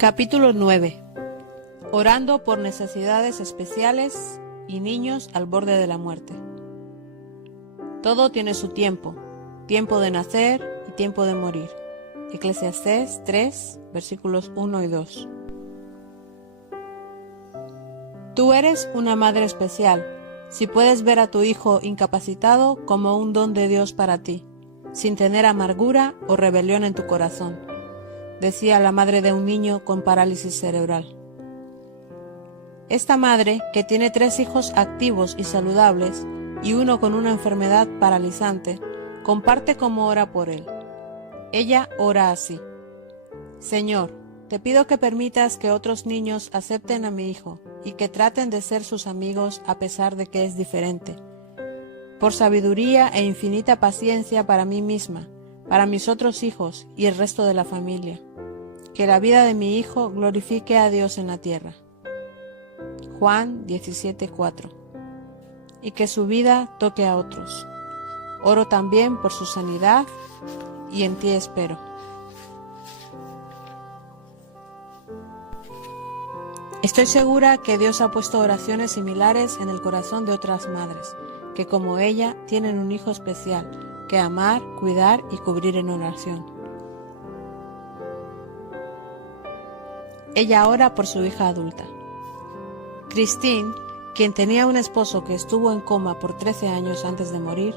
Capítulo 9. Orando por necesidades especiales y niños al borde de la muerte. Todo tiene su tiempo, tiempo de nacer y tiempo de morir. Eclesiastés 3, versículos 1 y 2. Tú eres una madre especial, si puedes ver a tu hijo incapacitado como un don de Dios para ti, sin tener amargura o rebelión en tu corazón, decía la madre de un niño con parálisis cerebral. Esta madre, que tiene 3 hijos activos y saludables y uno con una enfermedad paralizante, comparte cómo ora por él. Ella ora así: Señor, te pido que permitas que otros niños acepten a mi hijo y que traten de ser sus amigos a pesar de que es diferente. Por sabiduría e infinita paciencia para mí misma, para mis otros hijos y el resto de la familia. Que la vida de mi hijo glorifique a Dios en la tierra. Juan 17:4. Y que su vida toque a otros. Oro también por su sanidad y en ti espero. Estoy segura que Dios ha puesto oraciones similares en el corazón de otras madres, que como ella tienen un hijo especial, que amar, cuidar y cubrir en oración. Ella ora por su hija adulta. Christine, quien tenía un esposo que estuvo en coma por 13 años antes de morir,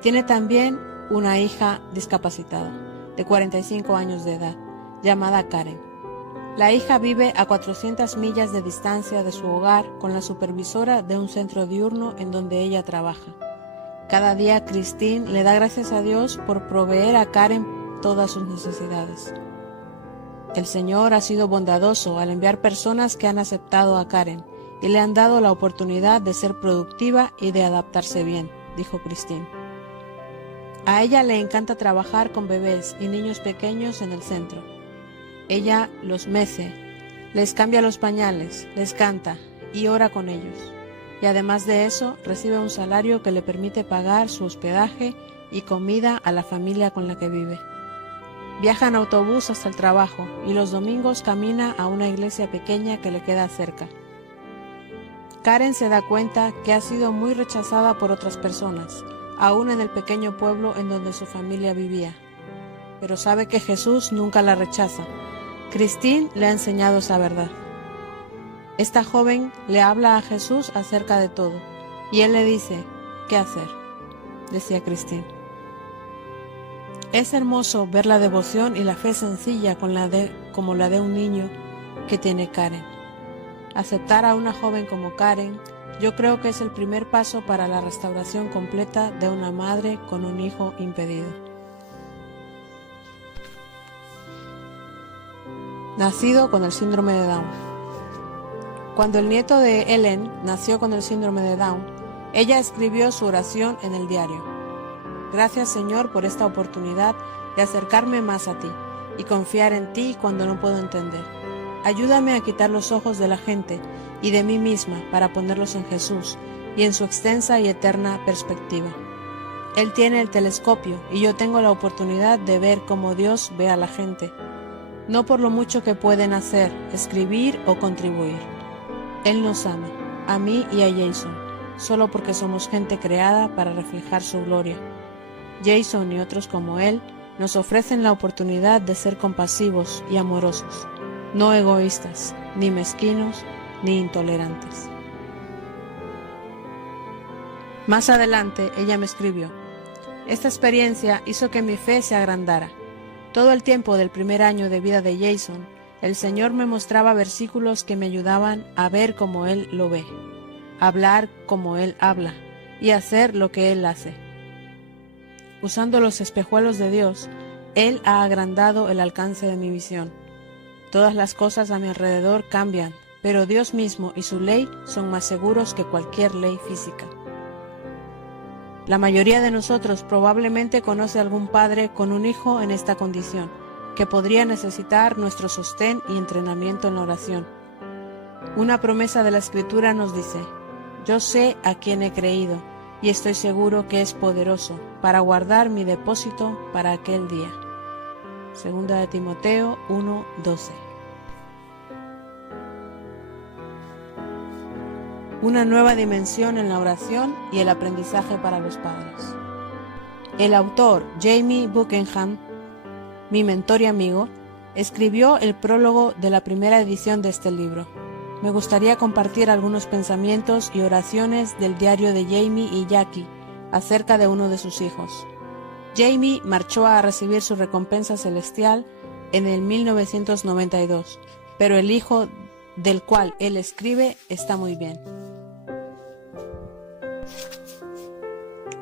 tiene también una hija discapacitada, de 45 años de edad, llamada Karen. La hija vive a 400 millas de distancia de su hogar con la supervisora de un centro diurno en donde ella trabaja. Cada día Christine le da gracias a Dios por proveer a Karen todas sus necesidades. El Señor ha sido bondadoso al enviar personas que han aceptado a Karen y le han dado la oportunidad de ser productiva y de adaptarse bien, dijo Christine. A ella le encanta trabajar con bebés y niños pequeños en el centro. Ella los mece, les cambia los pañales, les canta y ora con ellos. Y además de eso, recibe un salario que le permite pagar su hospedaje y comida a la familia con la que vive. Viaja en autobús hasta el trabajo y los domingos camina a una iglesia pequeña que le queda cerca. Karen se da cuenta que ha sido muy rechazada por otras personas, aún en el pequeño pueblo en donde su familia vivía. Pero sabe que Jesús nunca la rechaza. Christine le ha enseñado esa verdad. Esta joven le habla a Jesús acerca de todo, y él le dice, ¿qué hacer?, decía Christine. Es hermoso ver la devoción y la fe sencilla como la de un niño que tiene Karen. Aceptar a una joven como Karen, yo creo que es el primer paso para la restauración completa de una madre con un hijo impedido. Nacido con el síndrome de Down. Cuando el nieto de Ellen nació con el síndrome de Down, ella escribió su oración en el diario. Gracias, Señor, por esta oportunidad de acercarme más a ti y confiar en ti cuando no puedo entender. Ayúdame a quitar los ojos de la gente y de mí misma para ponerlos en Jesús y en su extensa y eterna perspectiva. Él tiene el telescopio y yo tengo la oportunidad de ver cómo Dios ve a la gente, no por lo mucho que pueden hacer, escribir o contribuir. Él nos ama, a mí y a Jason, solo porque somos gente creada para reflejar su gloria. Jason y otros como él nos ofrecen la oportunidad de ser compasivos y amorosos, no egoístas, ni mezquinos, ni intolerantes. Más adelante, ella me escribió: esta experiencia hizo que mi fe se agrandara. Todo el tiempo del primer año de vida de Jason, el Señor me mostraba versículos que me ayudaban a ver como Él lo ve, hablar como Él habla y hacer lo que Él hace. Usando los espejuelos de Dios, Él ha agrandado el alcance de mi visión. Todas las cosas a mi alrededor cambian, pero Dios mismo y su ley son más seguros que cualquier ley física. La mayoría de nosotros probablemente conoce algún padre con un hijo en esta condición, que podría necesitar nuestro sostén y entrenamiento en la oración. Una promesa de la Escritura nos dice: yo sé a quién he creído, y estoy seguro que es poderoso para guardar mi depósito para aquel día. Segunda de Timoteo 1:12. una nueva dimensión en la oración y el aprendizaje para los padres. El autor Jamie Buckingham, mi mentor y amigo, escribió el prólogo de la primera edición de este libro. Me gustaría compartir algunos pensamientos y oraciones del diario de Jamie y Jackie acerca de uno de sus hijos. Jamie marchó a recibir su recompensa celestial en el 1992, pero el hijo del cual él escribe está muy bien.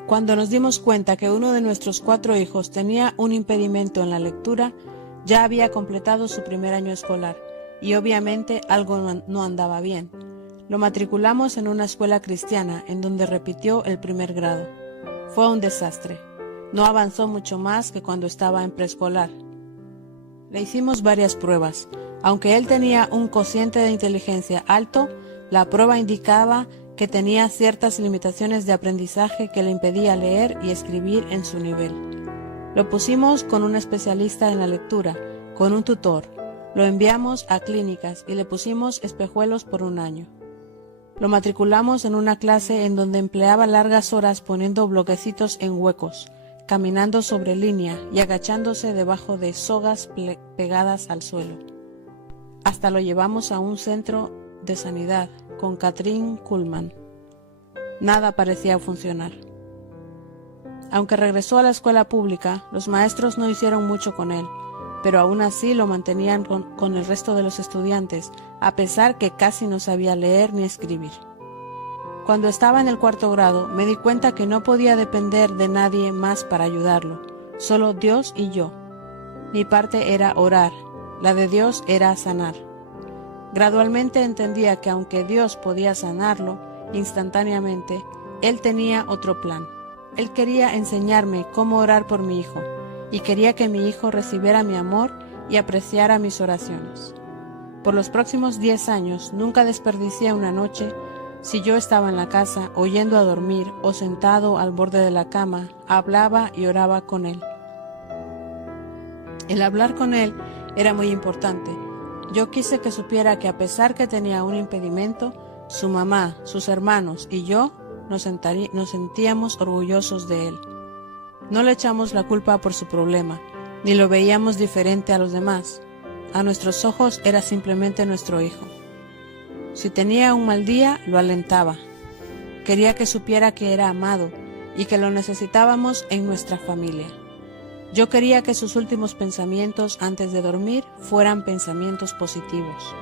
Cuando nos dimos cuenta que uno de nuestros 4 hijos tenía un impedimento en la lectura, ya había completado su primer año escolar y obviamente algo no andaba bien. Lo matriculamos en una escuela cristiana en donde repitió el primer grado. Fue un desastre. No avanzó mucho más que cuando estaba en preescolar. Le hicimos varias pruebas. Aunque él tenía un cociente de inteligencia alto, la prueba indicaba que tenía ciertas limitaciones de aprendizaje que le impedía leer y escribir en su nivel. Lo pusimos con un especialista en la lectura, con un tutor. Lo enviamos a clínicas y le pusimos espejuelos por un año. Lo matriculamos en una clase en donde empleaba largas horas poniendo bloquecitos en huecos, caminando sobre línea y agachándose debajo de sogas pegadas al suelo. Hasta lo llevamos a un centro de sanidad con Kathryn Kuhlman. Nada parecía funcionar. Aunque regresó a la escuela pública, los maestros no hicieron mucho con él, pero aún así lo mantenían con el resto de los estudiantes, a pesar que casi no sabía leer ni escribir. Cuando estaba en el 4º grado, me di cuenta que no podía depender de nadie más para ayudarlo, solo Dios y yo. Mi parte era orar, la de Dios era sanar. Gradualmente entendía que aunque Dios podía sanarlo instantáneamente, Él tenía otro plan. Él quería enseñarme cómo orar por mi hijo, y quería que mi hijo recibiera mi amor y apreciara mis oraciones. Por los próximos 10 años nunca desperdicié una noche. Si yo estaba en la casa, o yendo a dormir, o sentado al borde de la cama, hablaba y oraba con él. El hablar con él era muy importante. Yo quise que supiera que a pesar que tenía un impedimento, su mamá, sus hermanos y yo nos sentíamos orgullosos de él. No le echamos la culpa por su problema, ni lo veíamos diferente a los demás. A nuestros ojos era simplemente nuestro hijo. Si tenía un mal día, lo alentaba. Quería que supiera que era amado y que lo necesitábamos en nuestra familia. Yo quería que sus últimos pensamientos antes de dormir fueran pensamientos positivos.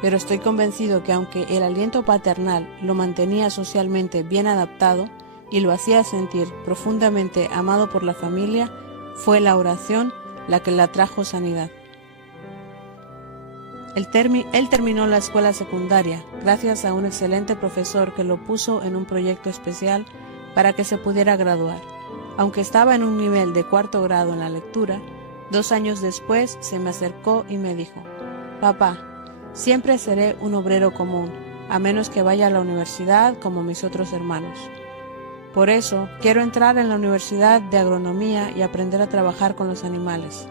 Pero estoy convencido que aunque el aliento paternal lo mantenía socialmente bien adaptado y lo hacía sentir profundamente amado por la familia, fue la oración la que le trajo sanidad. Él terminó la escuela secundaria gracias a un excelente profesor que lo puso en un proyecto especial para que se pudiera graduar. Aunque estaba en un nivel de 4º grado en la lectura, 2 años después se me acercó y me dijo: «Papá, siempre seré un obrero común, a menos que vaya a la universidad como mis otros hermanos. Por eso quiero entrar en la Universidad de Agronomía y aprender a trabajar con los animales».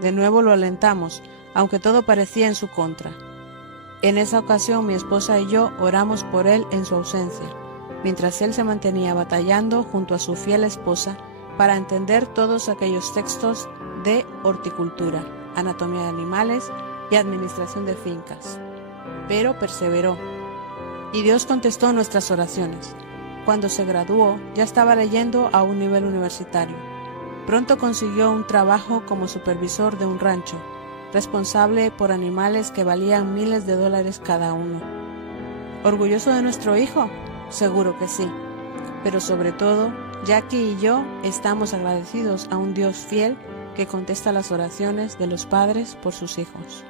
De nuevo lo alentamos, aunque todo parecía en su contra. En esa ocasión mi esposa y yo oramos por él en su ausencia, mientras él se mantenía batallando junto a su fiel esposa para entender todos aquellos textos de horticultura, anatomía de animales y administración de fincas. Pero perseveró, y Dios contestó nuestras oraciones. Cuando se graduó, ya estaba leyendo a un nivel universitario. Pronto consiguió un trabajo como supervisor de un rancho, responsable por animales que valían miles de dólares cada uno. ¿Orgulloso de nuestro hijo? Seguro que sí. Pero sobre todo, Jackie y yo estamos agradecidos a un Dios fiel que contesta las oraciones de los padres por sus hijos.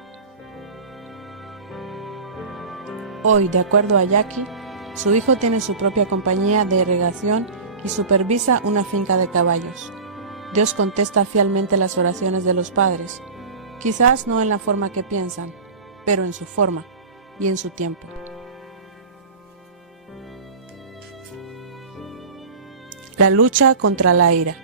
Hoy, de acuerdo a Jackie, su hijo tiene su propia compañía de irrigación y supervisa una finca de caballos. Dios contesta fielmente las oraciones de los padres, quizás no en la forma que piensan, pero en su forma y en su tiempo. La lucha contra la ira.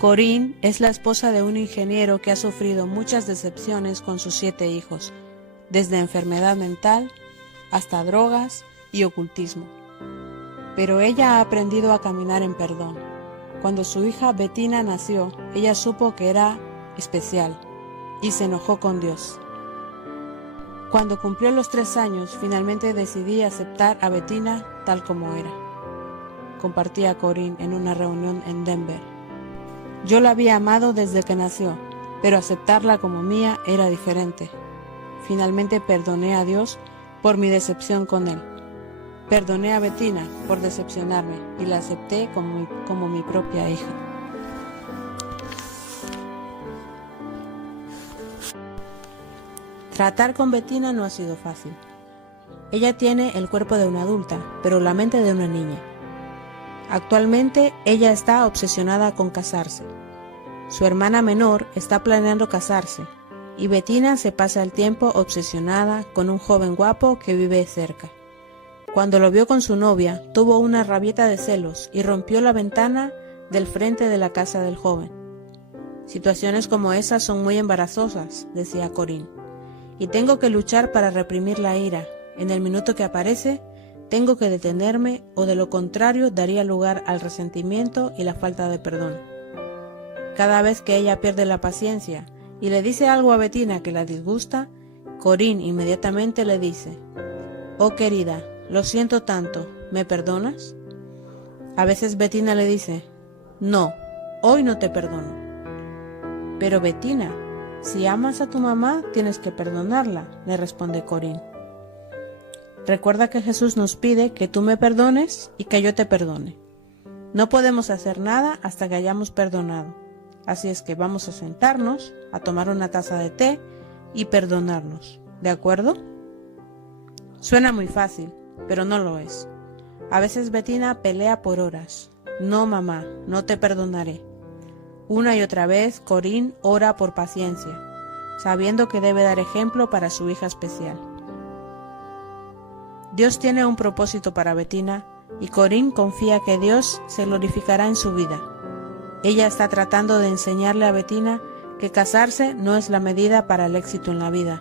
Corinne es la esposa de un ingeniero que ha sufrido muchas decepciones con sus 7 hijos, desde enfermedad mental, hasta drogas y ocultismo. Pero ella ha aprendido a caminar en perdón. Cuando su hija Bettina nació, ella supo que era especial y se enojó con Dios. Cuando cumplió los 3 años, finalmente decidí aceptar a Bettina tal como era. Compartía Corinne en una reunión en Denver. Yo la había amado desde que nació, pero aceptarla como mía era diferente. Finalmente perdoné a Dios por mi decepción con Él. Perdoné a Bettina por decepcionarme y la acepté como mi propia hija. Tratar con Bettina no ha sido fácil. Ella tiene el cuerpo de una adulta, pero la mente de una niña. Actualmente ella está obsesionada con casarse. Su hermana menor está planeando casarse y Bettina se pasa el tiempo obsesionada con un joven guapo que vive cerca. Cuando lo vio con su novia, tuvo una rabieta de celos y rompió la ventana del frente de la casa del joven. Situaciones como esas son muy embarazosas, decía Corinne, y tengo que luchar para reprimir la ira. En el minuto que aparece, tengo que detenerme o de lo contrario daría lugar al resentimiento y la falta de perdón. Cada vez que ella pierde la paciencia y le dice algo a Bettina que la disgusta, Corinne inmediatamente le dice: «Oh querida, lo siento tanto, ¿me perdonas?». A veces Bettina le dice: «No, hoy no te perdono». «Pero Bettina, si amas a tu mamá, tienes que perdonarla», le responde Corinne. «Recuerda que Jesús nos pide que tú me perdones y que yo te perdone. No podemos hacer nada hasta que hayamos perdonado. Así es que vamos a sentarnos, a tomar una taza de té y perdonarnos, ¿de acuerdo?». Suena muy fácil, pero no lo es. A veces Bettina pelea por horas. «No, mamá, no te perdonaré». Una y otra vez Corinne ora por paciencia, sabiendo que debe dar ejemplo para su hija especial. Dios tiene un propósito para Bettina y Corinne confía que Dios se glorificará en su vida. Ella está tratando de enseñarle a Bettina que casarse no es la medida para el éxito en la vida.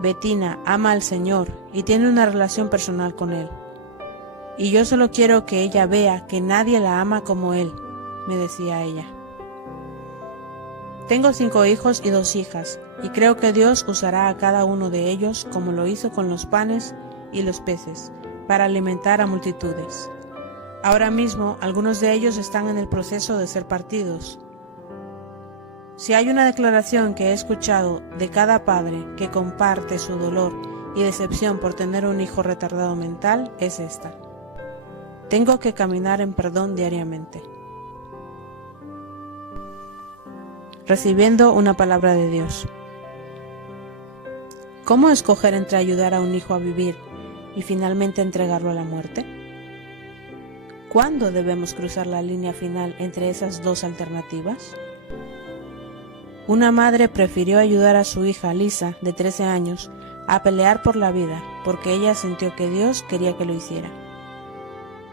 Bettina ama al Señor y tiene una relación personal con Él. «Y yo solo quiero que ella vea que nadie la ama como Él», me decía ella. «Tengo 5 hijos y 2 hijas, y creo que Dios usará a cada uno de ellos como lo hizo con los panes y los peces, para alimentar a multitudes. Ahora mismo algunos de ellos están en el proceso de ser partidos. Si hay una declaración que he escuchado de cada padre que comparte su dolor y decepción por tener un hijo retardado mental, es esta: tengo que caminar en perdón diariamente». Recibiendo una palabra de Dios. ¿Cómo escoger entre ayudar a un hijo a vivir y finalmente entregarlo a la muerte? ¿Cuándo debemos cruzar la línea final entre esas dos alternativas? Una madre prefirió ayudar a su hija Lisa, de 13 años, a pelear por la vida, porque ella sintió que Dios quería que lo hiciera.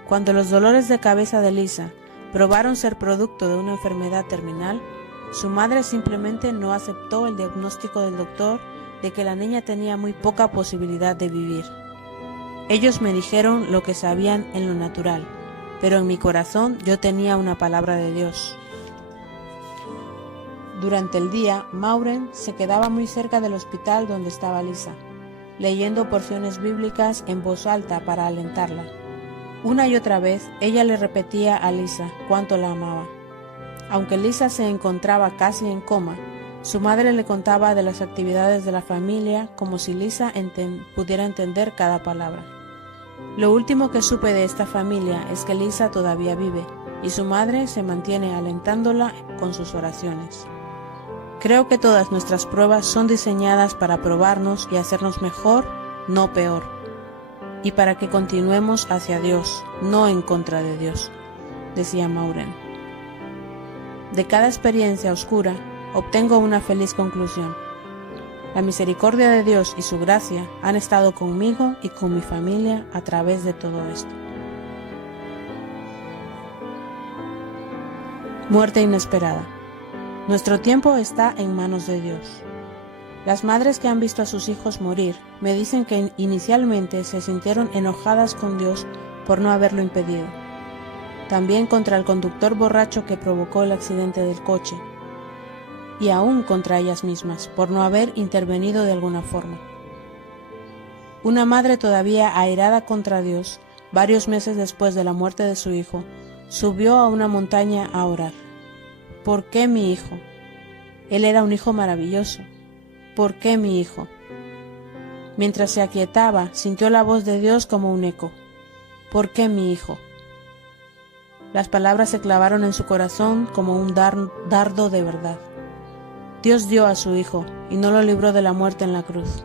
Cuando los dolores de cabeza de Lisa probaron ser producto de una enfermedad terminal, su madre simplemente no aceptó el diagnóstico del doctor de que la niña tenía muy poca posibilidad de vivir. Ellos me dijeron lo que sabían en lo natural, pero en mi corazón yo tenía una palabra de Dios. Durante el día, Maureen se quedaba muy cerca del hospital donde estaba Lisa, leyendo porciones bíblicas en voz alta para alentarla. Una y otra vez, ella le repetía a Lisa cuánto la amaba. Aunque Lisa se encontraba casi en coma, su madre le contaba de las actividades de la familia como si Lisa pudiera entender cada palabra. Lo último que supe de esta familia es que Lisa todavía vive y su madre se mantiene alentándola con sus oraciones. Creo que todas nuestras pruebas son diseñadas para probarnos y hacernos mejor, no peor, y para que continuemos hacia Dios, no en contra de Dios, decía Maureen. De cada experiencia oscura, obtengo una feliz conclusión. La misericordia de Dios y su gracia han estado conmigo y con mi familia a través de todo esto. Muerte inesperada. Nuestro tiempo está en manos de Dios. Las madres que han visto a sus hijos morir me dicen que inicialmente se sintieron enojadas con Dios por no haberlo impedido. También contra el conductor borracho que provocó el accidente del coche, y aún contra ellas mismas por no haber intervenido de alguna forma. Una madre todavía airada contra Dios, varios meses después de la muerte de su hijo, subió a una montaña a orar. ¿Por qué mi hijo? Él era un hijo maravilloso. ¿Por qué mi hijo? Mientras se aquietaba, sintió la voz de Dios como un eco. ¿Por qué mi hijo? Las palabras se clavaron en su corazón como un dardo de verdad. Dios dio a su hijo y no lo libró de la muerte en la cruz.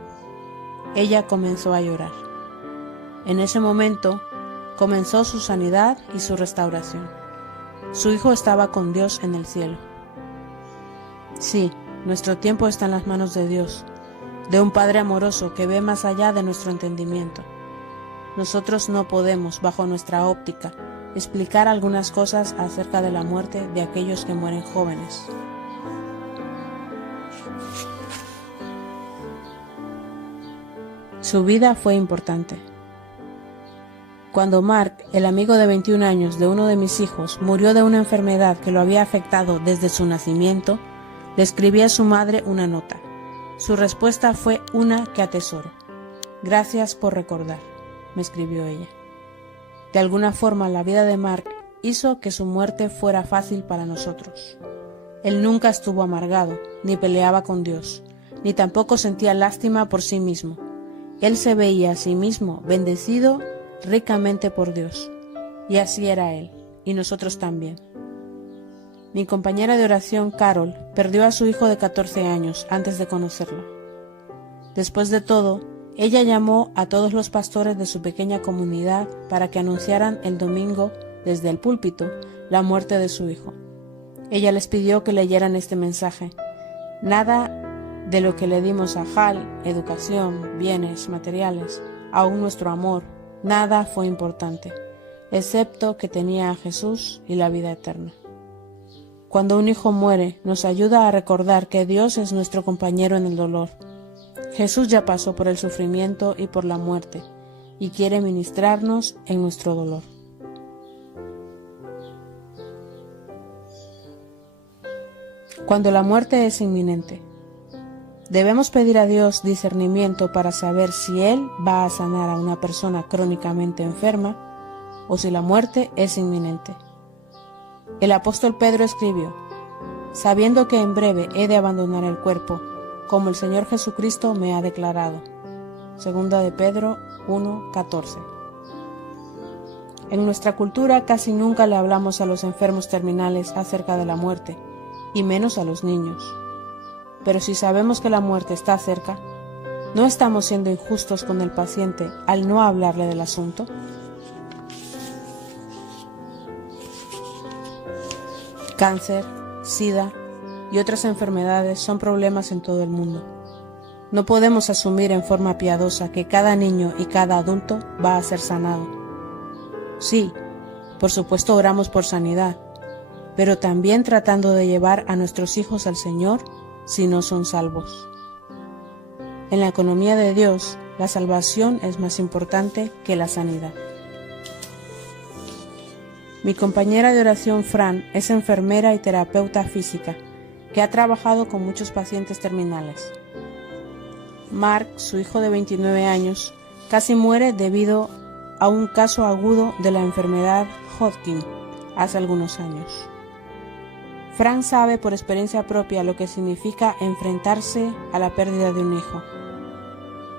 Ella comenzó a llorar. En ese momento comenzó su sanidad y su restauración. Su hijo estaba con Dios en el cielo. Sí, nuestro tiempo está en las manos de Dios, de un Padre amoroso que ve más allá de nuestro entendimiento. Nosotros no podemos, bajo nuestra óptica, explicar algunas cosas acerca de la muerte de aquellos que mueren jóvenes. Su vida fue importante. Cuando Mark, el amigo de 21 años de uno de mis hijos, murió de una enfermedad que lo había afectado desde su nacimiento, le escribí a su madre una nota. Su respuesta fue una que atesoro. Gracias por recordar, me escribió ella. De alguna forma la vida de Mark hizo que su muerte fuera fácil para nosotros. Él nunca estuvo amargado, ni peleaba con Dios, ni tampoco sentía lástima por sí mismo. Él se veía a sí mismo bendecido ricamente por Dios, y así era él, y nosotros también. Mi compañera de oración, Carol, perdió a su hijo de 14 años antes de conocerlo. Después de todo, ella llamó a todos los pastores de su pequeña comunidad para que anunciaran el domingo, desde el púlpito, la muerte de su hijo. Ella les pidió que leyeran este mensaje. Nada de lo que le dimos a Hal, educación, bienes, materiales, aún nuestro amor, nada fue importante, excepto que tenía a Jesús y la vida eterna. Cuando un hijo muere, nos ayuda a recordar que Dios es nuestro compañero en el dolor. Jesús ya pasó por el sufrimiento y por la muerte, y quiere ministrarnos en nuestro dolor. Cuando la muerte es inminente, debemos pedir a Dios discernimiento para saber si Él va a sanar a una persona crónicamente enferma o si la muerte es inminente. El apóstol Pedro escribió: sabiendo que en breve he de abandonar el cuerpo, como el Señor Jesucristo me ha declarado. Segunda de Pedro 1:14. En nuestra cultura casi nunca le hablamos a los enfermos terminales acerca de la muerte, y menos a los niños. Pero si sabemos que la muerte está cerca, ¿no estamos siendo injustos con el paciente al no hablarle del asunto? Cáncer, SIDA y otras enfermedades son problemas en todo el mundo. No podemos asumir en forma piadosa que cada niño y cada adulto va a ser sanado. Sí, por supuesto oramos por sanidad, pero también tratando de llevar a nuestros hijos al Señor si no son salvos. En la economía de Dios, la salvación es más importante que la sanidad. Mi compañera de oración Fran es enfermera y terapeuta física que ha trabajado con muchos pacientes terminales. Mark, su hijo de 29 años, casi muere debido a un caso agudo de la enfermedad Hodgkin hace algunos años. Fran sabe por experiencia propia lo que significa enfrentarse a la pérdida de un hijo.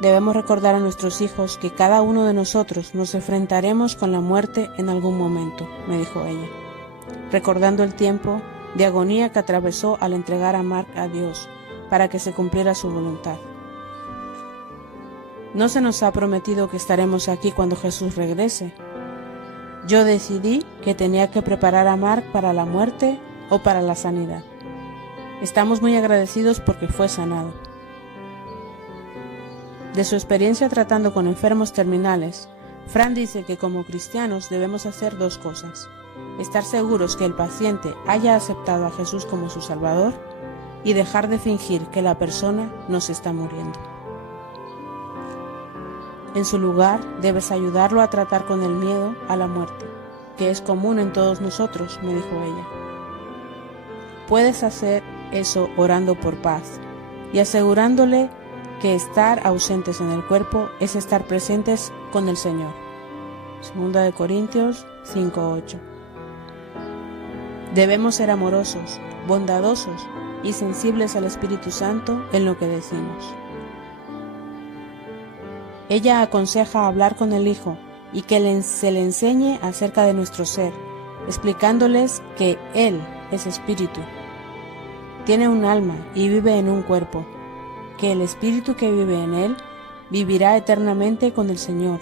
Debemos recordar a nuestros hijos que cada uno de nosotros nos enfrentaremos con la muerte en algún momento, me dijo ella, recordando el tiempo de agonía que atravesó al entregar a Mark a Dios para que se cumpliera su voluntad. No se nos ha prometido que estaremos aquí cuando Jesús regrese. Yo decidí que tenía que preparar a Mark para la muerte o para la sanidad. Estamos muy agradecidos porque fue sanado. De su experiencia tratando con enfermos terminales, Fran dice que como cristianos debemos hacer dos cosas: estar seguros que el paciente haya aceptado a Jesús como su Salvador y dejar de fingir que la persona nos está muriendo. En su lugar, debes ayudarlo a tratar con el miedo a la muerte, que es común en todos nosotros, me dijo ella. Puedes hacer eso orando por paz y asegurándole que estar ausentes en el cuerpo es estar presentes con el Señor. 2 Corintios 5:8. Debemos ser amorosos, bondadosos y sensibles al Espíritu Santo en lo que decimos. Ella aconseja hablar con el Hijo y que se le enseñe acerca de nuestro ser, explicándoles que Él es Espíritu, tiene un alma y vive en un cuerpo, que el Espíritu que vive en Él vivirá eternamente con el Señor,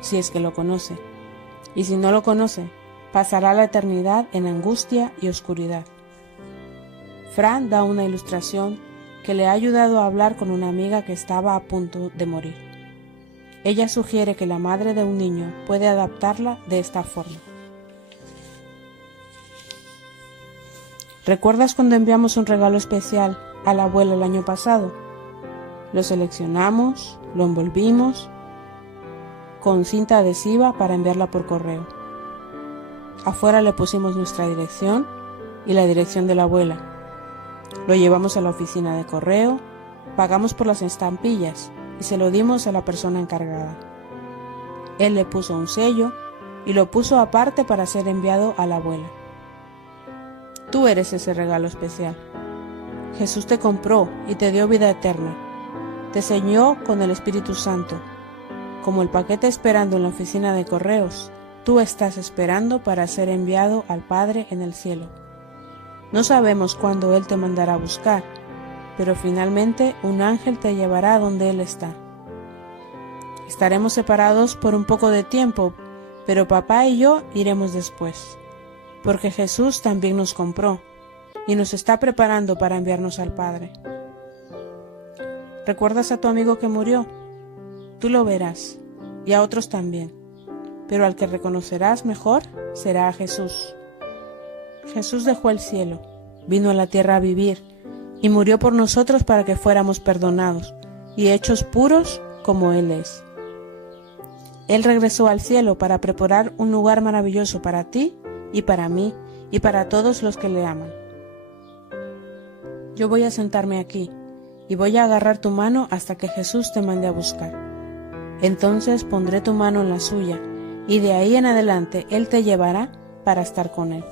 si es que lo conoce, y si no lo conoce, pasará la eternidad en angustia y oscuridad. Fran da una ilustración que le ha ayudado a hablar con una amiga que estaba a punto de morir. Ella sugiere que la madre de un niño puede adaptarla de esta forma. ¿Recuerdas cuando enviamos un regalo especial a la abuela el año pasado? Lo seleccionamos, lo envolvimos con cinta adhesiva para enviarla por correo. Afuera le pusimos nuestra dirección y la dirección de la abuela. Lo llevamos a la oficina de correo, pagamos por las estampillas y se lo dimos a la persona encargada. Él le puso un sello y lo puso aparte para ser enviado a la abuela. Tú eres ese regalo especial. Jesús te compró y te dio vida eterna. Te selló con el Espíritu Santo. Como el paquete esperando en la oficina de correos, tú estás esperando para ser enviado al Padre en el cielo. No sabemos cuándo Él te mandará a buscar, pero finalmente un ángel te llevará a donde Él está. Estaremos separados por un poco de tiempo, pero papá y yo iremos después, porque Jesús también nos compró y nos está preparando para enviarnos al Padre. ¿Recuerdas a tu amigo que murió? Tú lo verás, y a otros también, pero al que reconocerás mejor será a Jesús. Jesús dejó el cielo, vino a la tierra a vivir, y murió por nosotros para que fuéramos perdonados y hechos puros como Él es. Él regresó al cielo para preparar un lugar maravilloso para ti y para mí y para todos los que le aman. Yo voy a sentarme aquí y voy a agarrar tu mano hasta que Jesús te mande a buscar. Entonces pondré tu mano en la suya y de ahí en adelante Él te llevará para estar con Él.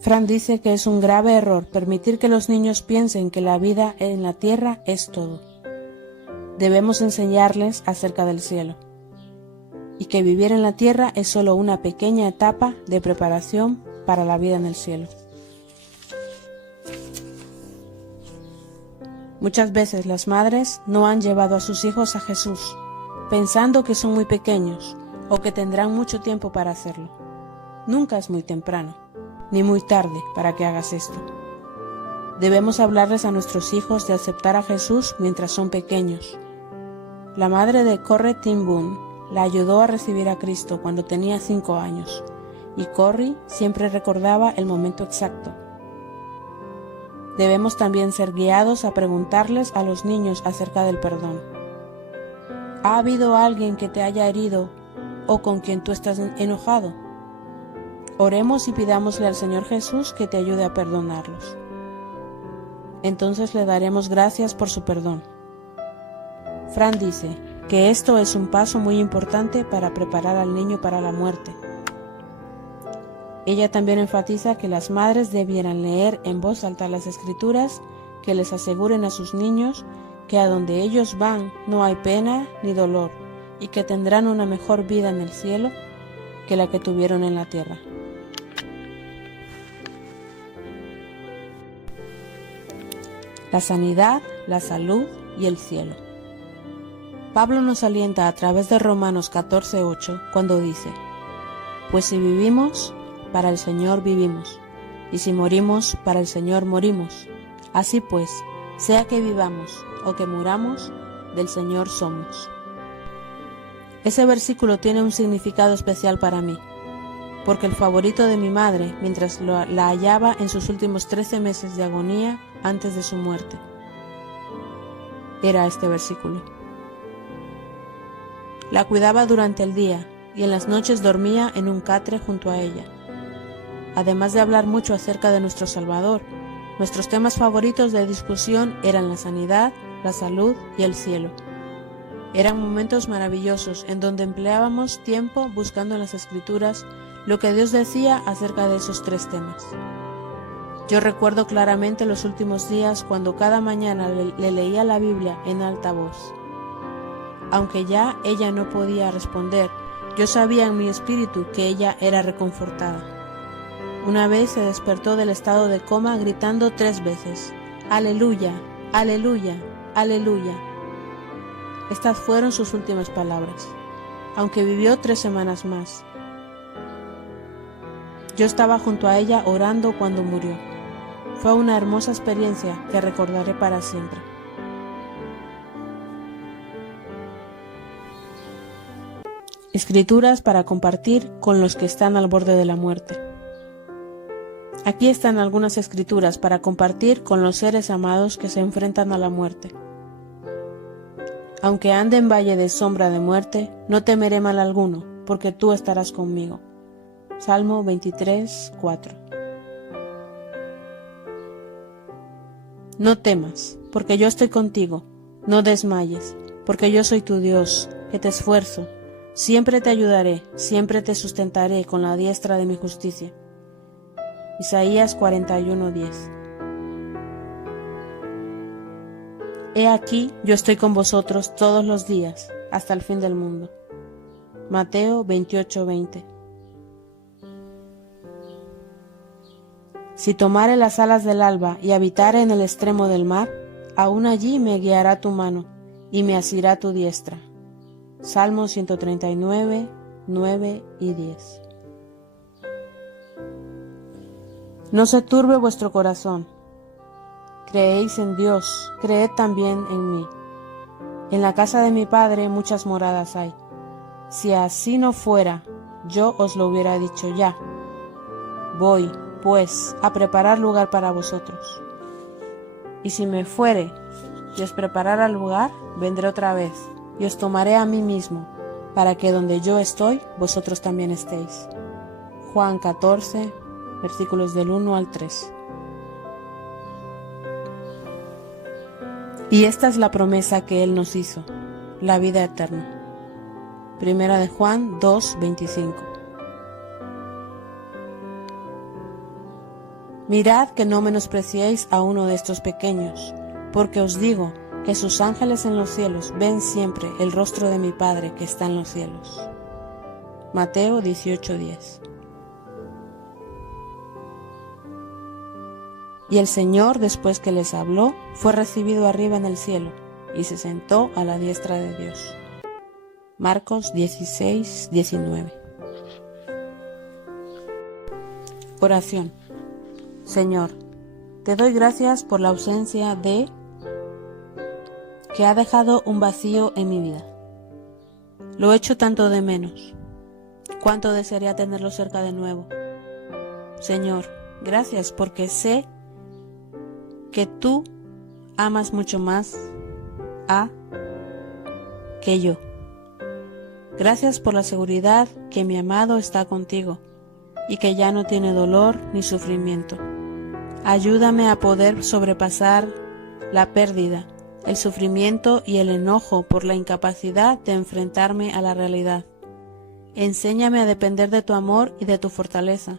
Fran dice que es un grave error permitir que los niños piensen que la vida en la tierra es todo. Debemos enseñarles acerca del cielo y que vivir en la tierra es solo una pequeña etapa de preparación para la vida en el cielo. Muchas veces las madres no han llevado a sus hijos a Jesús, pensando que son muy pequeños o que tendrán mucho tiempo para hacerlo. Nunca es muy temprano, ni muy tarde para que hagas esto. Debemos hablarles a nuestros hijos de aceptar a Jesús mientras son pequeños. La madre de Corrie ten Boom la ayudó a recibir a Cristo cuando tenía 5 años, y Corrie siempre recordaba el momento exacto. Debemos también ser guiados a preguntarles a los niños acerca del perdón. ¿Ha habido alguien que te haya herido o con quien tú estás enojado? Oremos y pidámosle al Señor Jesús que te ayude a perdonarlos. Entonces le daremos gracias por su perdón. Fran dice que esto es un paso muy importante para preparar al niño para la muerte. Ella también enfatiza que las madres debieran leer en voz alta las Escrituras que les aseguren a sus niños que a donde ellos van no hay pena ni dolor y que tendrán una mejor vida en el cielo que la que tuvieron en la tierra. La sanidad, la salud y el cielo. Pablo nos alienta a través de Romanos 14:8 cuando dice: Pues si vivimos, para el Señor vivimos, y si morimos, para el Señor morimos. Así pues, sea que vivamos o que muramos, del Señor somos. Ese versículo tiene un significado especial para mí. porque el favorito de mi madre, mientras la hallaba en sus últimos 13 meses de agonía antes de su muerte, era este versículo. La cuidaba durante el día y en las noches dormía en un catre junto a ella. Además de hablar mucho acerca de nuestro Salvador, nuestros temas favoritos de discusión eran la sanidad, la salud y el cielo. Eran momentos maravillosos en donde empleábamos tiempo buscando en las Escrituras lo que Dios decía acerca de esos 3 temas. Yo recuerdo claramente los últimos días cuando cada mañana le leía la Biblia en alta voz. Aunque ya ella no podía responder, yo sabía en mi espíritu que ella era reconfortada. Una vez se despertó del estado de coma gritando 3 veces, «Aleluya, aleluya, aleluya». Estas fueron sus últimas palabras, aunque vivió 3 semanas más. Yo estaba junto a ella orando cuando murió. Fue una hermosa experiencia que recordaré para siempre. Escrituras para compartir con los que están al borde de la muerte. Aquí están algunas escrituras para compartir con los seres amados que se enfrentan a la muerte. Aunque ande en valle de sombra de muerte, no temeré mal alguno, porque tú estarás conmigo. Salmo 23, 4. No temas, porque yo estoy contigo. No desmayes, porque yo soy tu Dios, que te esfuerzo. Siempre te ayudaré, siempre te sustentaré con la diestra de mi justicia. Isaías 41:10. He aquí, yo estoy con vosotros todos los días, hasta el fin del mundo. Mateo 28:20. Si tomare las alas del alba y habitare en el extremo del mar, aún allí me guiará tu mano y me asirá tu diestra. Salmo 139, 9 y 10. No se turbe vuestro corazón. Creéis en Dios, creed también en mí. En la casa de mi Padre muchas moradas hay. Si así no fuera, yo os lo hubiera dicho ya. Voy, pues, a preparar lugar para vosotros. Y si me fuere y os preparara lugar, vendré otra vez, y os tomaré a mí mismo, para que donde yo estoy, vosotros también estéis. Juan 14, versículos del 1 al 3. Y esta es la promesa que Él nos hizo, la vida eterna. Primera de Juan 2:25. Mirad que no menospreciéis a uno de estos pequeños, porque os digo que sus ángeles en los cielos ven siempre el rostro de mi Padre que está en los cielos. Mateo 18:10. Y el Señor, después que les habló, fue recibido arriba en el cielo, y se sentó a la diestra de Dios. Marcos 16:19. Oración. Señor, te doy gracias por la ausencia de que ha dejado un vacío en mi vida. Lo echo tanto de menos. Cuánto desearía tenerlo cerca de nuevo. Señor, gracias porque sé que tú amas mucho más que yo. Gracias por la seguridad que mi amado está contigo y que ya no tiene dolor ni sufrimiento. Ayúdame a poder sobrepasar la pérdida, el sufrimiento y el enojo por la incapacidad de enfrentarme a la realidad. Enséñame a depender de tu amor y de tu fortaleza.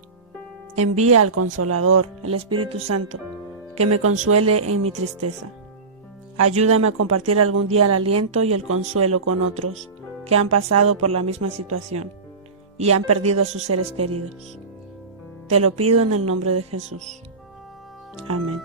Envía al Consolador, el Espíritu Santo, que me consuele en mi tristeza. Ayúdame a compartir algún día el aliento y el consuelo con otros que han pasado por la misma situación y han perdido a sus seres queridos. Te lo pido en el nombre de Jesús. Amén.